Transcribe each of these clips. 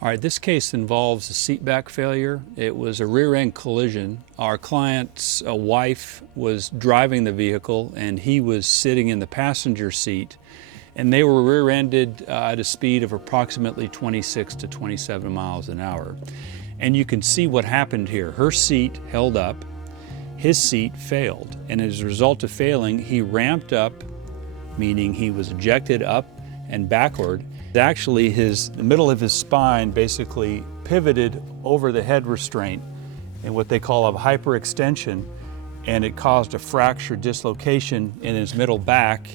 All right, this case involves a seatback failure. It was a rear-end collision. Our client's wife was driving the vehicle and he was sitting in the passenger seat, and they were rear-ended at a speed of approximately 26 to 27 miles an hour. And you can see what happened here. Her seat held up, his seat failed, and as a result of failing, he ramped up, meaning he was ejected up and backward. Actually, the middle of his spine basically pivoted over the head restraint in what they call a hyperextension, and it caused a fracture dislocation in his middle back,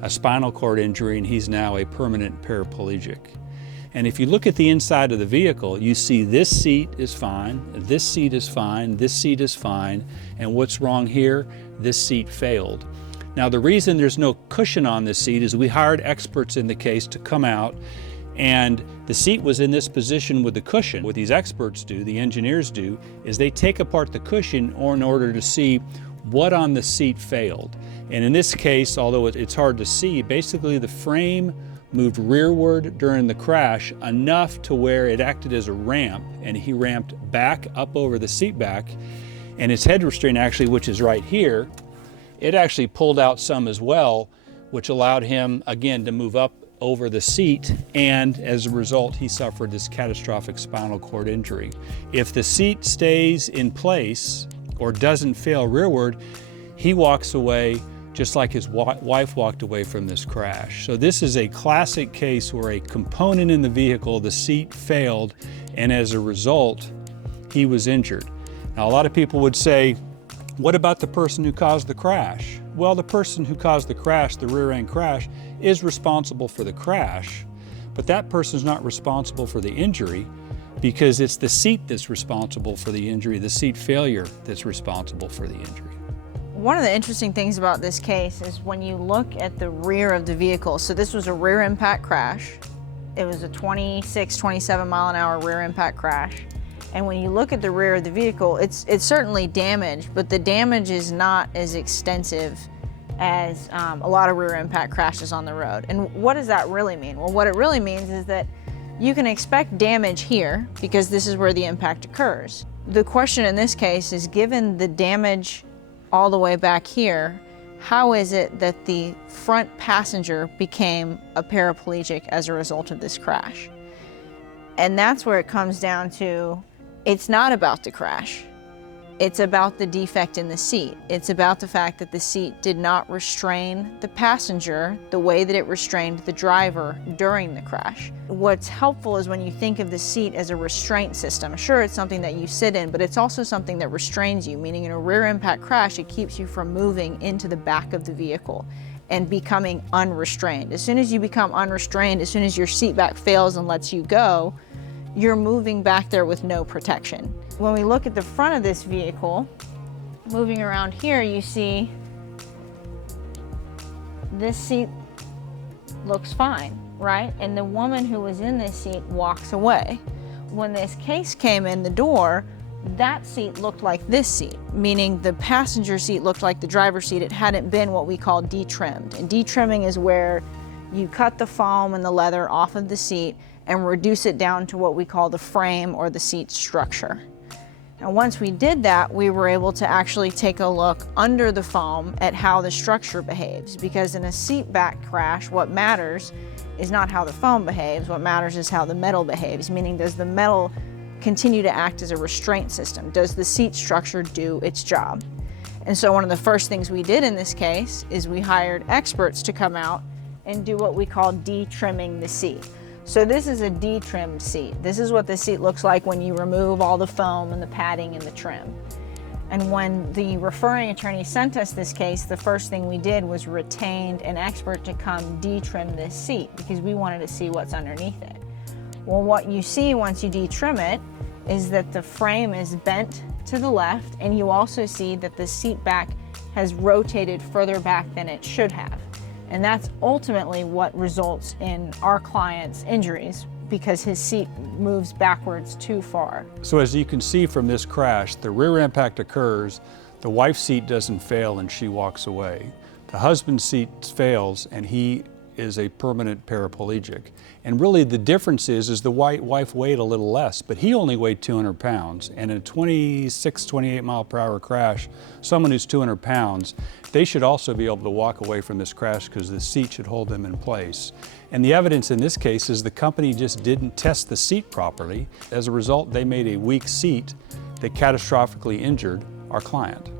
a spinal cord injury, and he's now a permanent paraplegic. And if you look at the inside of the vehicle, you see this seat is fine, this seat is fine, this seat is fine, and what's wrong here? This seat failed. Now, the reason there's no cushion on this seat is we hired experts in the case to come out, and the seat was in this position with the cushion. What these experts do, the engineers do, is they take apart the cushion in order to see what on the seat failed. And in this case, although it's hard to see, basically the frame moved rearward during the crash enough to where it acted as a ramp, and he ramped back up over the seat back, and his head restraint actually, which is right here, it actually pulled out some as well, which allowed him, again, to move up over the seat, and as a result, he suffered this catastrophic spinal cord injury. If the seat stays in place or doesn't fail rearward, he walks away just like his wife walked away from this crash. So this is a classic case where a component in the vehicle, the seat, failed, and as a result, he was injured. Now, a lot of people would say, what about the person who caused the crash? Well, the person who caused the crash, the rear-end crash, is responsible for the crash, but that person is not responsible for the injury because it's the seat that's responsible for the injury, the seat failure that's responsible for the injury. One of the interesting things about this case is when you look at the rear of the vehicle, so this was a rear impact crash. It was a 26, 27 mile an hour rear impact crash. And when you look at the rear of the vehicle, it's certainly damaged, but the damage is not as extensive as a lot of rear impact crashes on the road. And what does that really mean? Well, what it really means is that you can expect damage here because this is where the impact occurs. The question in this case is, given the damage all the way back here, how is it that the front passenger became a paraplegic as a result of this crash? And that's where it comes down to, it's not about the crash. It's about the defect in the seat. It's about the fact that the seat did not restrain the passenger the way that it restrained the driver during the crash. What's helpful is when you think of the seat as a restraint system. Sure, it's something that you sit in, but it's also something that restrains you, meaning in a rear impact crash, it keeps you from moving into the back of the vehicle and becoming unrestrained. As soon as you become unrestrained, as soon as your seat back fails and lets you go, you're moving back there with no protection. When we look at the front of this vehicle, moving around here, you see this seat looks fine, right? And the woman who was in this seat walks away. When this case came in the door, that seat looked like this seat, meaning the passenger seat looked like the driver's seat. It hadn't been what we call detrimmed. And detrimming is where you cut the foam and the leather off of the seat and reduce it down to what we call the frame or the seat structure. And once we did that, we were able to actually take a look under the foam at how the structure behaves, because in a seat back crash, what matters is not how the foam behaves, what matters is how the metal behaves, meaning does the metal continue to act as a restraint system? Does the seat structure do its job? And so one of the first things we did in this case is we hired experts to come out and do what we call detrimming the seat. So this is a detrimmed seat. This is what the seat looks like when you remove all the foam and the padding and the trim. And when the referring attorney sent us this case, the first thing we did was retained an expert to come detrim this seat because we wanted to see what's underneath it. Well, what you see once you detrim it is that the frame is bent to the left, and you also see that the seat back has rotated further back than it should have. And that's ultimately what results in our client's injuries because his seat moves backwards too far. So as you can see from this crash, the rear impact occurs, the wife's seat doesn't fail and she walks away. The husband's seat fails and he is a permanent paraplegic. And really the difference is the wife weighed a little less, but he only weighed 200 pounds. And in a 26, 28 mile per hour crash, someone who's 200 pounds, they should also be able to walk away from this crash because the seat should hold them in place. And the evidence in this case is the company just didn't test the seat properly. As a result, they made a weak seat that catastrophically injured our client.